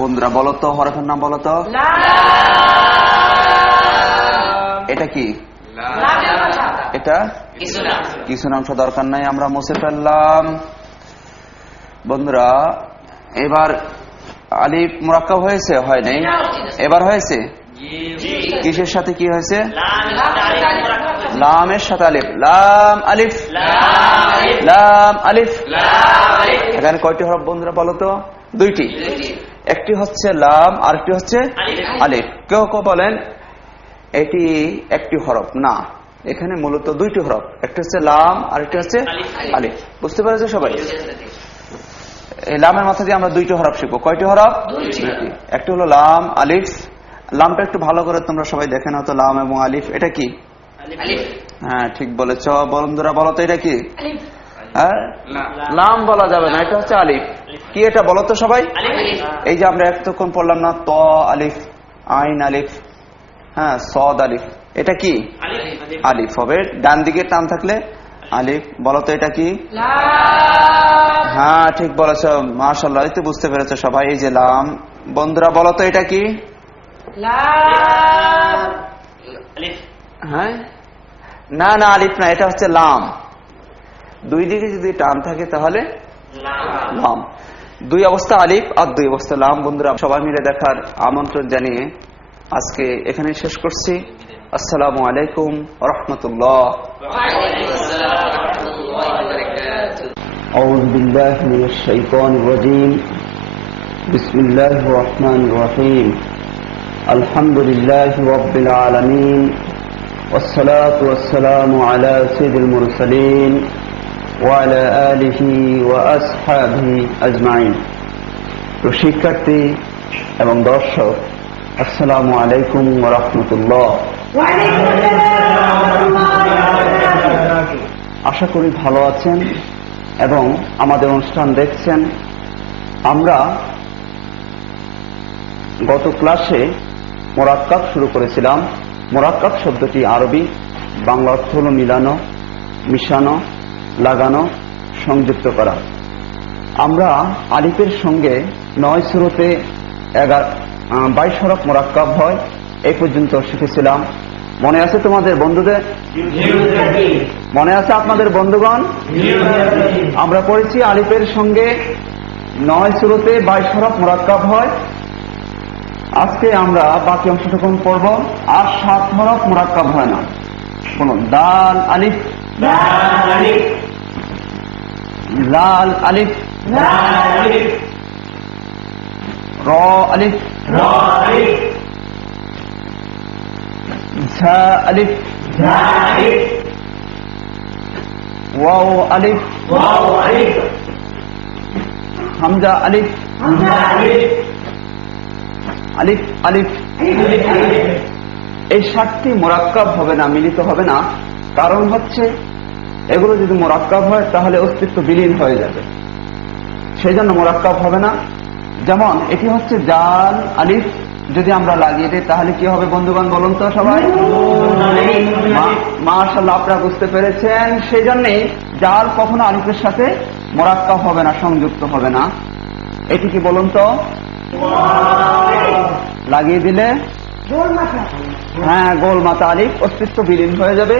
বন্ধুরা বলো তো, হরফের নাম বলো তো। এটা কি? এটা কিছু নাম দরকার নাই, আমরা মুছে ফেললাম। বন্ধুরা এবার আলিফ মুরাক্কাব হয়েছে? হয় নাই? এবার হয়েছে। কিসের সাথে কি হয়েছে? লামের সাথে আলিফ। লাম আলিফ, লাম আলিফ। এখানে কয়টি হরফ বন্ধুরা বলো তো? দুইটি। একটি হচ্ছে লাম, আরেকটি হচ্ছে আলিফ। কেউ কেউ বলেন এটি একটি হরফ, না, এখানে মূলত দুইটি হরফ, একটা হচ্ছে লাম আর একটা হচ্ছে আলিফ। বুঝতে পেরেছো সবাই? এই লামের মাথা দিয়ে আমরা দুইটি হরফ শিখবো। কয়টি হরফ? দুইটি। একটা হলো লাম, আলিফ। লামটা একটু ভালো করে তোমরা সবাই দেখে নাও তো, লাম এবং আলিফ এটা কি? হ্যাঁ ঠিক বলেছ বন্ধুরা, বলো তো এটা কি? হ্যাঁ, লাম বলা যাবে না, এটা হচ্ছে আলিফ। কি এটা বলো তো সবাই? এই যে আমরা এতক্ষণ পড়লাম না, ত আলিফ, আইন আলিফ, হ্যাঁ সদ আলিফ, এটা কি? আলিফ হবে। ডান দিকে টান থাকলে আলিফ। বলো তো এটা কি? হ্যাঁ ঠিক বলেছ, মাশাআল্লাহ, এই তো বুঝতে পেরেছো সবাই। এই যে লাম। বন্ধুরা বলো তো এটা কি? হ্যাঁ, না না, আলিফ না, এটা হচ্ছে লাম। দুই দিকে যদি টান থাকে তাহলে লাম। দুই অবস্থা আলিফ আর দুই অবস্থা লাম। বন্ধুরা সবাই মিলে দেখার আমন্ত্রণ জানিয়ে আজকে এখানে শেষ করছি। আসসালামু আলাইকুম ওয়া রাহমাতুল্লাহ। আউযু বিল্লাহি মিনাশ শাইতানির রাজীম। বিসমিল্লাহির রহমানির রহিম। আলহামদুলিল্লাহি রাব্বিল আলামিন। والصلاة والسلام على سيد المرسلين وعلى آله وأصحابه أجمعين. শিক্ষার্থী এবং দর্শক, আসসালামু আলাইকুম ওয়া রাহমাতুল্লাহ। আশা করি ভালো আছেন এবং আমাদের অনুষ্ঠান দেখছেন। আমরা গত ক্লাসে মুরাক্কাব শুরু করেছিলাম। মুরাক্কাব শব্দটি আরবি, বাংলা অর্থ হল মিলানো, মিশানো, লাগানো, সংযুক্ত করা। আমরা আলিফের সঙ্গে 9 সূরাতে 22 হরফ মুরাক্কাব হয়, এই পর্যন্ত শিখেছিলাম। মনে আছে তোমাদের বন্ধুদের? মনে আছে আপনাদের বন্ধুগণ? আমরা পড়েছি আলিফের সঙ্গে 9 সূরাতে 22 হরফ মুরাক্কাব হয়। আজকে আমরা বাকি অংশটুকু পড়ব। আর 7 হরফ মুরাক্কাব হয় না। বলুন, দাল আলিফ, লাল আলিফ, র আলিফ, ঝা আলিফ, ওয়াও আলিফ, হামজা আলিফ, আলিফ আলিফ। এই 7টি মুরাক্কাব হবে না, মিলিত হবে না। কারণ হচ্ছে এগুলো যদি মুরাক্কাব হয় তাহলে অস্তিত্ব বিলীন হয়ে যাবে, সেই জন্য মুরাক্কাব হবে না। যেমন এটি হচ্ছে জাল আলিফ, যদি আমরা লাগিয়ে দিই তাহলে কি হবে বন্ধুগণ বলুন তো সবাই? মাশাআল্লাহ, আপনারা বুঝতে পেরেছেন। সেই জন্যই জাল কখনো আলিফের সাথে মুরাক্কাব হবে না, সংযুক্ত হবে না। এটি কি বলুন তো? লাগিয়ে দিলে হ্যাঁ গোল মাথা আলিফ, অস্তিত্ব বিলীন হয়ে যাবে,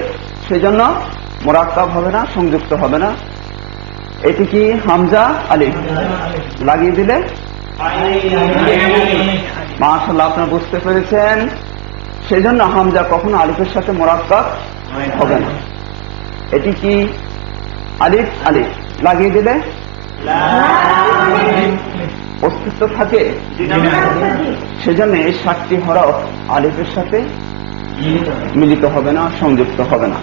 সেজন্য মুরাক্কাব হবে না, সংযুক্ত হবে না। এটি কি? হামজা আলিফ, লাগিয়ে দিলে মাশাআল্লাহ, আপনারা বুঝতে পেরেছেন। সেজন্য হামজা কখনো আলিফের সাথে মুরাক্কাব হবে না। এটি কি? আলিফ আলিফ, লাগিয়ে দিলে অস্তিত্ব থাকে, সেজন্য এই 7টি হরফ আলিফের সাথে মিলিত হবে না, সংযুক্ত হবে না।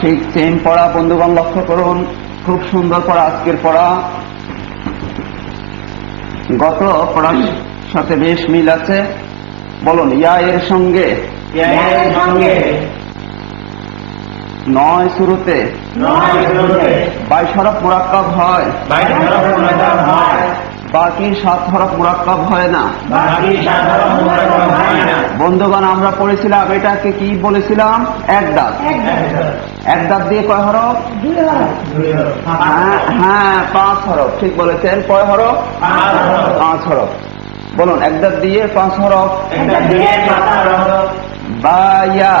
ঠিক সেম পড়া বন্ধুগণ, লক্ষ্য করুন, খুব সুন্দর পড়া আজকের পড়া। গত পড়ার সাথে বেশ মিল আছে। বলুন, ইয়া এর সঙ্গে 9 শুরুতে 22 হরফ মুরাক্কাব হয়। বাকি 7 হরফ মুরাক্কাব হয় না। বন্ধুগণ, আমরা পড়েছিলাম এটাকে কি বলেছিলাম? এক দাঁত। এক দাঁত দিয়ে কয় হরফ? হ্যাঁ, 5 হরফ। ঠিক বলেছেন। কয় হরফ? 5 হরফ। বলুন, এক দাঁত দিয়ে 5 হরফ। বায়া,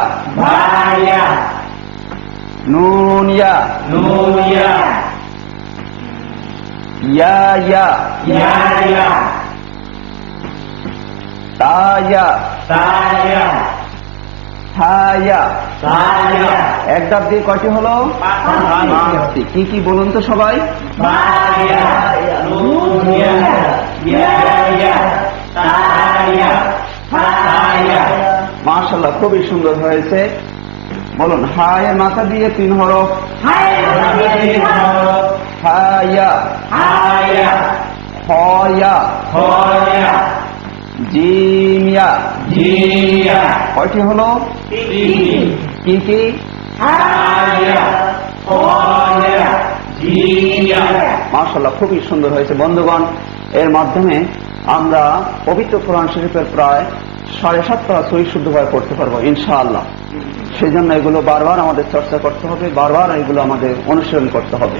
নুন ইয়া, ইয়া, তায়া, ছায়া। এক দাঁত দিয়ে কয়টি হলো? 5টি। কি কি বলুন তো সবাই? মাশাআল্লাহ, খুবই সুন্দর হয়েছে। বলুন, হায়ের মাথা দিয়ে 3 হরফ। হায়া, হয়া, জিমিয়া। কয়টি হলো? কি কি? মাশাআল্লাহ, খুবই সুন্দর হয়েছে। বন্ধুগণ, এর মাধ্যমে আমরা পবিত্র কোরআন শরীফের প্রায় 7.5 পারা সহিহ শুদ্ধভাবে পড়তে পারবো ইনশাআল্লাহ। সেই জন্য এগুলো বারবার আমাদের চর্চা করতে হবে, বারবার এগুলো আমাদের অনুশীলন করতে হবে।